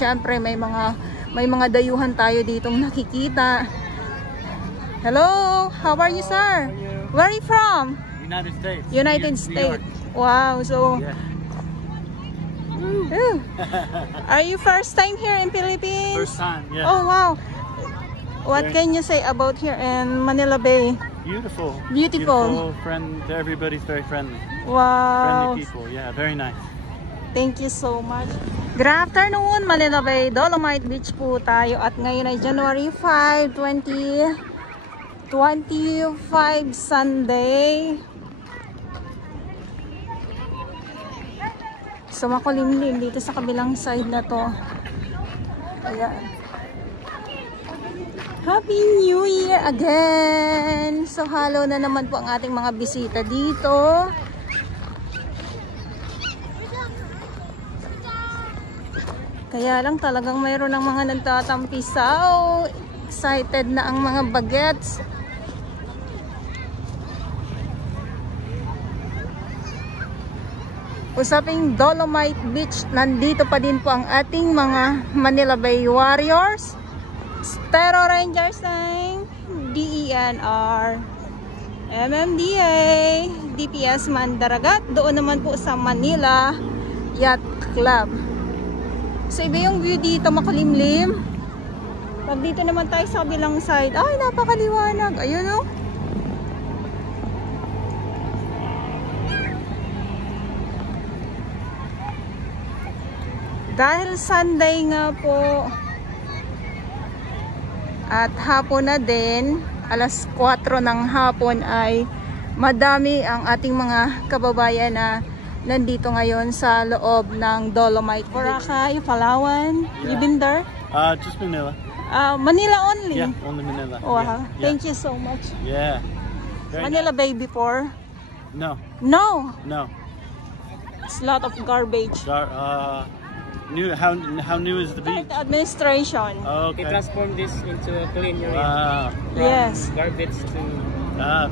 syempre may mga dayuhan tayo ditong nakikita. Hello, how are you, sir? Where are you from? United States. United New States. York. Wow, so Yeah. are you first time here in Philippines? First time, yeah. Oh wow. What can you say about here in Manila Bay? Beautiful. Beautiful. Friend, everybody's very friendly. Wow. Friendly people, yeah, very nice. Thank you so much. Good afternoon, Manila Bay, Dolomite Beach po tayo at ngayon ay January 5, 2025 Sunday. So makulimlim dito sa kabilang side na to. Ayan. Happy New Year again! So halo na naman po ang ating mga bisita dito. Kaya lang talagang mayroon ng mga nagtatampisaw. Excited na ang mga bagets. Usaping Dolomite Beach, nandito pa din po ang ating mga Manila Bay Warriors, Stero Rangers ng DENR, MMDA, DPS Mandaragat, doon naman po sa Manila Yacht Club. So iba yung view dito, makulimlim. Pag dito naman tayo sa kabilang side, ay napakaliwanag. Ayun o. Dahil Sunday nga po at hapon na din, alas 4 ng hapon ay madami ang ating mga kababayan na nandito ngayon sa loob ng Dolomite. Boracay, Palawan, you been there? Just Manila. Manila only? Yeah, only Manila. Wow, yeah. Thank you so much. Yeah. Very Manila Bay before? No. No. No. It's a lot of garbage. New. How new is the beach? The administration. Oh, okay. They transform this into a clean area. Wow. Yes. Garbage to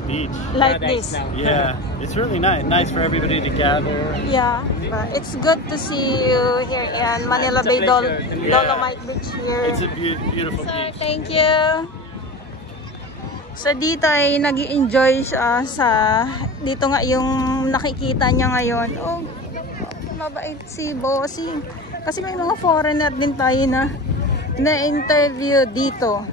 Beach. Like paradise this. now. Yeah, it's really nice. Nice for everybody to gather. Yeah, it's good to see you here in Manila Bay Dolomite Beach here. It's a beautiful Sir, beach. thank you. So dito ay nag-i-enjoy siya sa dito nga yung nakikita niya ngayon. Oh, mabait si Bossing. Kasi may mga foreigner din tayo na interview dito.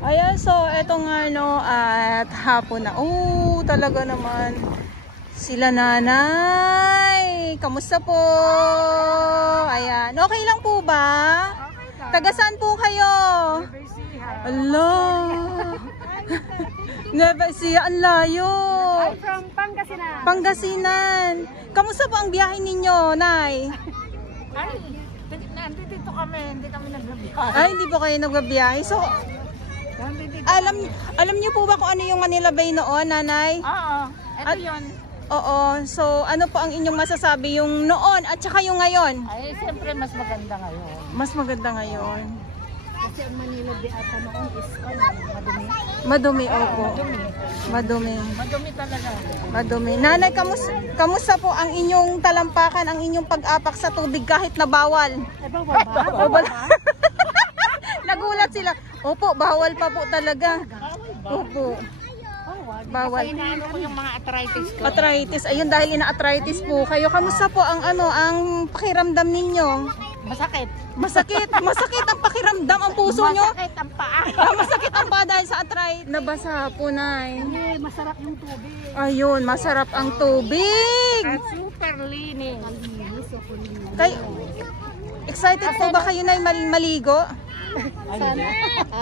Ayan, so eto nga no, at hapon na. Oh, talaga naman. Sila nanay. Kamusta po? Ayan, okay lang po ba? Taga saan po kayo? Allah. Nueva Ecija, ang layo. I'm from Pangasinan. Pangasinan. Kamusta po ang biyahe ninyo, Nay? Ay, nandito kami, hindi kami nagbibiyahe. Ay, hindi po kayo nagbabiyahe. So, alam niyo po ba kung ano yung Manila Bay noon, Nanay? Oo, ito yun. Oo. So, ano po ang inyong masasabi yung noon at saka yung ngayon? Ay, siyempre mas maganda ngayon. Mas maganda ngayon. Kasi ang Manila Bay ata noon is madumi. Madumi, opo. Madumi. Madumi talaga. Madumi. Nanay, kamusta po ang inyong talampakan, ang inyong pag-apak sa tubig kahit na bawal? Ay, bawal ba? Bawal. Nagulat sila. Opo, bawal pa po talaga. Opo. Bawal. Kasi inaano ko yung mga arthritis ko. Arthritis. Ayun, dahil ina-arthritis po kayo. Kamusta po ang ang pakiramdam ninyo? Masakit. Masakit ang pakiramdam, ang puso nyo. Masakit ang paa. Masakit ang paa dahil sa arthritis. Nabasa po, Nay. Hindi, masarap yung tubig. Ayun, masarap ang tubig. At super linis. Excited po ba kayo, Nay, maligo?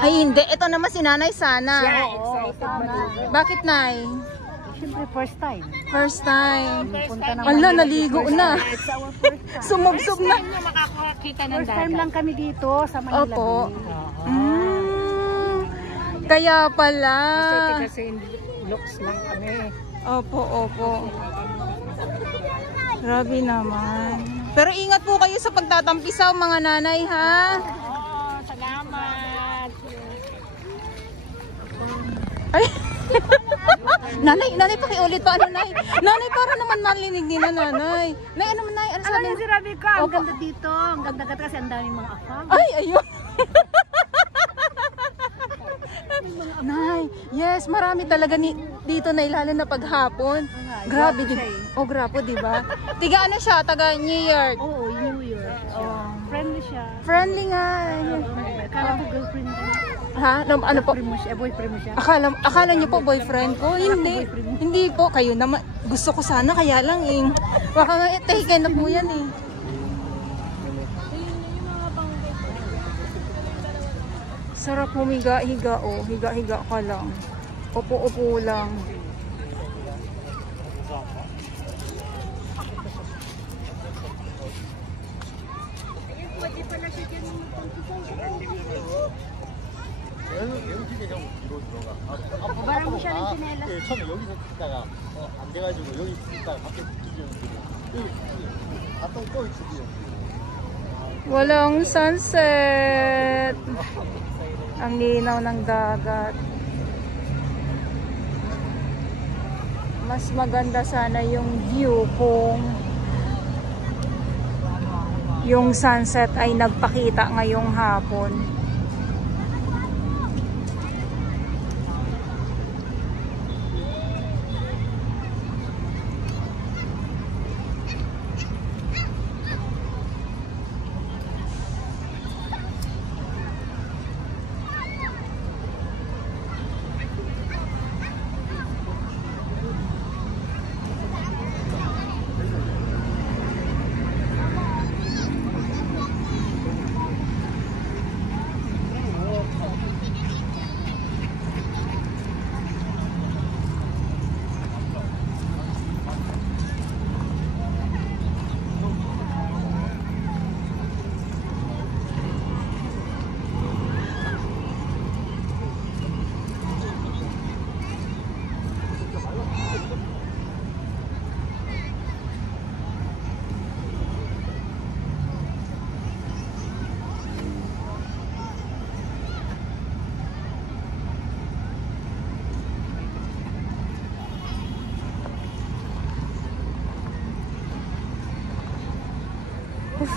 Ay, hindi. Ito naman si Nanay sana. Bakit, Nay? Siyempre, first time. First time. Punta na Ala, naligo na. It's our first time. Sumubsob na. Hindi makakakita ng first time lang kami dito sa Manila Opo. Bay. Kaya pala. Kasi looks lang kami. Opo. Grabe naman. Pero ingat po kayo sa pagtatampisaw, mga nanay, ha? Oo, salamat. Nanay, pakiulit pa. Ano, Nay? Nanay, para naman nalinig ni na, Nanay. Nay, ano, Nay? Ano sabi? Ano sinabi ko? Ang Opo. ganda dito. Ang ganda kasi ang daming mga afam. Ay, ayun. Nay, yes, marami talaga dito na lalo na paghapon. Grabe, di oh, grabe, di ba? Tiga ano siya, taga New York. Oo, New York. Oh. Friendly siya. Friendly nga. Akala ko girlfriend ko. Ha? Ano po? Boyfriend mo siya. Akala niyo po boyfriend ko? Hindi. Hindi po, kayo naman. Gusto ko sana, kaya lang eh. Baka nga taken na po yan eh. Sarap humiga-higa oh. Higa-higa ka lang. Upo-upo lang. Parang mo siya ng chinelas. 예, 처음에 여기서 찍다가 안 돼가지고 여기 찍다가 밖에 찍으면 여기 갔다 또 찍으면 Walang sunset. Ang linaw ng dagat. Mas maganda sana yung view kung yung sunset ay nagpakita ngayong hapon.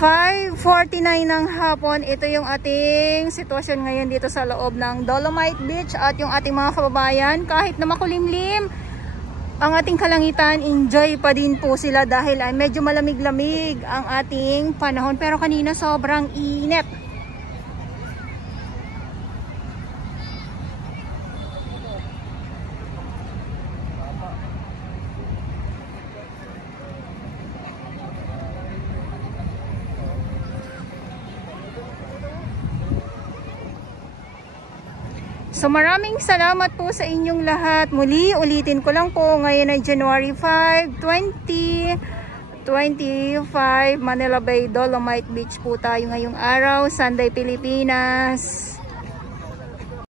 (5:49) ng hapon, ito yung ating sitwasyon ngayon dito sa loob ng Dolomite Beach at yung ating mga kababayan, kahit na makulimlim ang ating kalangitan, enjoy pa din po sila dahil ay medyo malamig-lamig ang ating panahon, pero kanina sobrang init. So maraming salamat po sa inyong lahat. Muli, ulitin ko lang po, ngayon ay January 5, 2025, Manila Bay, Dolomite Beach po tayo ngayong araw, Sunday, Pilipinas.